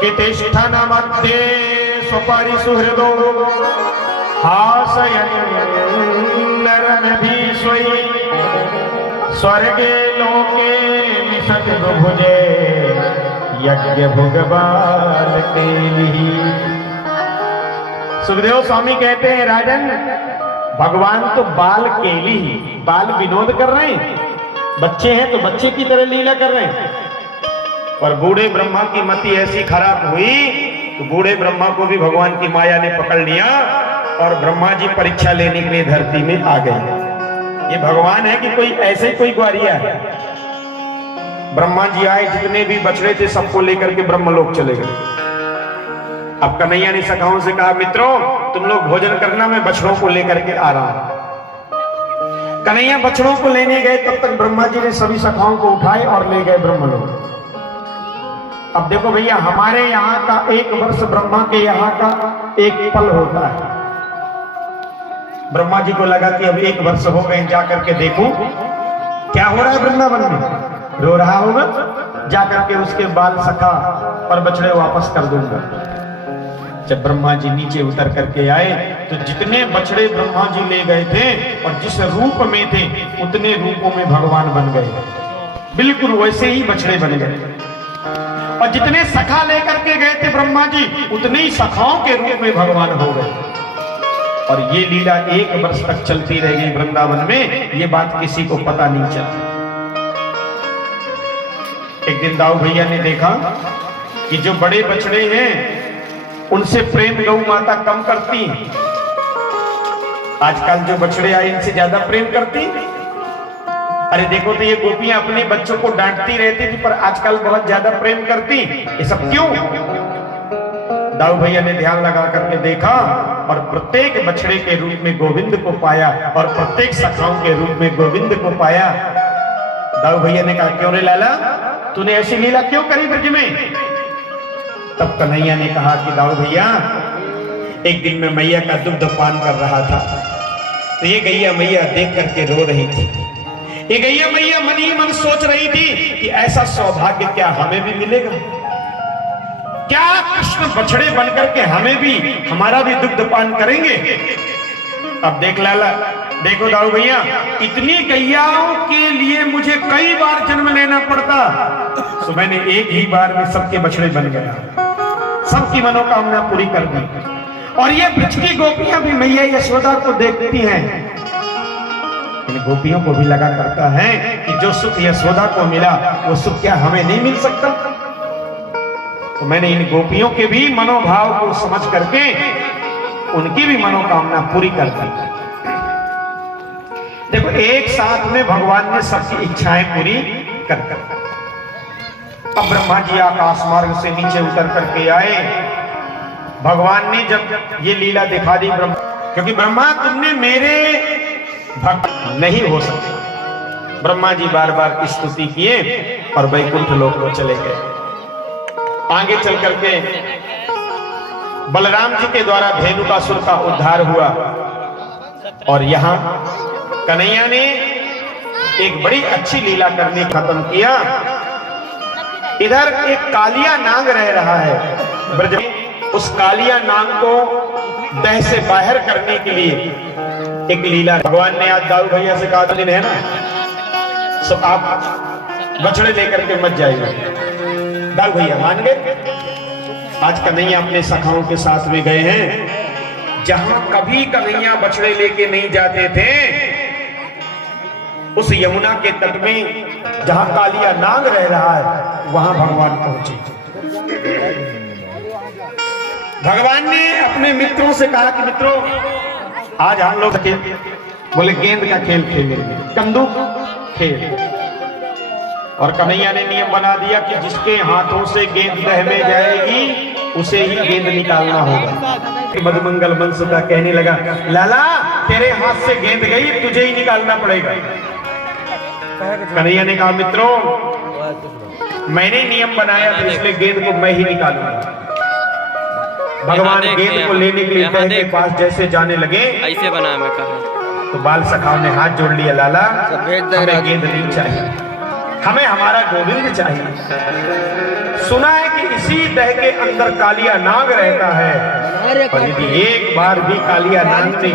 कि तिष्ठन् मध्ये स्वपरिसुहृदो हासयन्नरनभीष्वै स्वर्गे लोके मिषति भुजे यज्ञ भुगबाल केलिहि। सुखदेव स्वामी कहते हैं राजन, भगवान तो बाल केली, बाल विनोद कर रहे हैं, बच्चे हैं तो बच्चे की तरह लीला कर रहे हैं। और बूढ़े ब्रह्मा की मति ऐसी खराब हुई तो बूढ़े ब्रह्मा को भी भगवान की माया ने पकड़ लिया और ब्रह्मा जी परीक्षा लेने के लिए धरती में आ गए। ये भगवान है कि कोई ऐसे कोई ग्वारिया है? ब्रह्मा जी आए, जितने भी बछड़े थे सबको लेकर के ब्रह्मलोक चले गए। अब कन्हैया ने सखाओं से कहा, मित्रों तुम लोग भोजन करना, मैं बछड़ों को लेकर के आ रहा हूं। कन्हैया बछड़ों को लेने गए, तब तक ब्रह्मा जी ने सभी सखाओं को उठाए और ले गए ब्रह्मलोक। अब देखो भैया, हमारे यहाँ का एक वर्ष ब्रह्मा के यहाँ का एक पल होता है। ब्रह्मा जी को लगा कि अब एक वर्ष हो गए, जाकर के देखूं क्या हो रहा है वृंदावन में। रो रहा होगा, जाकर के उसके बाल सखा और बछड़े वापस कर दूंगा। जब ब्रह्मा जी नीचे उतर करके आए तो जितने बछड़े ब्रह्मा जी ले गए थे और जिस रूप में थे उतने रूपों में भगवान बन गए, बिल्कुल वैसे ही बछड़े बन गए। और जितने सखा लेकर के गए थे ब्रह्मा जी, उतने ही सखाओं के रूप में भगवान हो गए। और ये लीला एक वर्ष तक चलती रह गई वृंदावन में। ये बात किसी को पता नहीं चली। एक दिन दाऊ भैया ने देखा कि जो बड़े बछड़े हैं उनसे प्रेम गौ माता कम करती हैं। आजकल जो बछड़े आए इनसे ज्यादा प्रेम करती। अरे देखो तो ये गोपियां अपने बच्चों को डांटती रहती थी, पर आजकल बहुत ज्यादा प्रेम करती। ये सब क्यों? दाऊ भैया ने ध्यान लगा करके देखा और प्रत्येक बछड़े के रूप में गोविंद को पाया और प्रत्येक सखाओं के रूप में गोविंद को पाया। दाऊ भैया ने कहा, क्यों रे लाला, तूने ऐसी लीला क्यों करी ब्रज में? तब कन्हैया ने कहा कि दाऊ भैया, एक दिन मैं मैया का दुग्ध पान कर रहा था तो ये गैया मैया देख करके रो रही थी। ये गैया मैया मन ही मन सोच रही थी कि ऐसा सौभाग्य क्या हमें भी मिलेगा? क्या कृष्ण बछड़े बनकर के हमें भी, हमारा भी दुग्ध पान करेंगे? अब देख लाला, देखो दाऊ भैया, इतनी गैयाओं के लिए मुझे कई बार जन्म लेना पड़ता, तो मैंने एक ही बार में सबके बछड़े बन गया, सबकी मनोकामना पूरी कर दी। और ये ब्रज की गोपियां भी मैया यशोदा को देखती हैं। इन गोपियों को भी लगा करता है कि जो सुख यशोदा को मिला वो सुख क्या हमें नहीं मिल सकता? तो मैंने इन गोपियों के भी मनोभाव को समझ करके उनकी भी मनोकामना पूरी कर दी। देखो, एक साथ में भगवान ने सबकी इच्छाएं पूरी कर दी। अब ब्रह्मा जी आकाश मार्ग से नीचे उतर करके आए। भगवान ने जब ये लीला दिखा दी, क्योंकि ब्रह्मा तुमने मेरे भक्त नहीं हो सकते। ब्रह्मा जी बार बार स्तुति किए और वैकुंठ लोक को चले गए। आगे चल करके बलराम जी के द्वारा धेनुकासुर का उद्धार हुआ। और यहां कन्हैया ने एक बड़ी अच्छी लीला करने खत्म किया। इधर एक कालिया नाग रह रहा है ब्रज में। उस कालिया नाग को दह से बाहर करने के लिए एक लीला भगवान ने आज दाऊ भैया से कहा, दिन है ना, सो आप बछड़े लेकर के मत जाइए। दाऊ भैया मान गए। आज कन्हैया अपने सखाओं के साथ में गए हैं। जहां कभी कन्हैया बछड़े लेके नहीं जाते थे, उस यमुना के तट में जहां कालिया नाग रह रहा है, वहां भगवान पहुंचे। भगवान ने अपने मित्रों से कहा कि मित्रों, आज हम लोग बोले गेंद का खेल खेलेंगे, कंदूक खेल। और कन्हैया ने नियम बना दिया कि जिसके हाथों से गेंद दह में जाएगी उसे ही गेंद निकालना होगा। मधुमंगल मनसुता कहने लगा, लाला तेरे हाथ से गेंद गई, तुझे ही निकालना पड़ेगा। कन्हैया ने कहा, मित्रों मैंने नियम बनाया था, इसलिए गेंद को मैं ही निकालूंगा। भगवान गेंद को लेने के लिए दह के पास जैसे जाने लगे, ऐसे बना मैं कहा, तो बाल सखाओं ने हाथ जोड़ लिया, लाला हमें गेंद नहीं चाहिए। हमें हमारा गोविंद चाहिए। सुना है कि इसी दह के अंदर कालिया नाग रहता है, और यदि एक बार भी कालिया नाग ने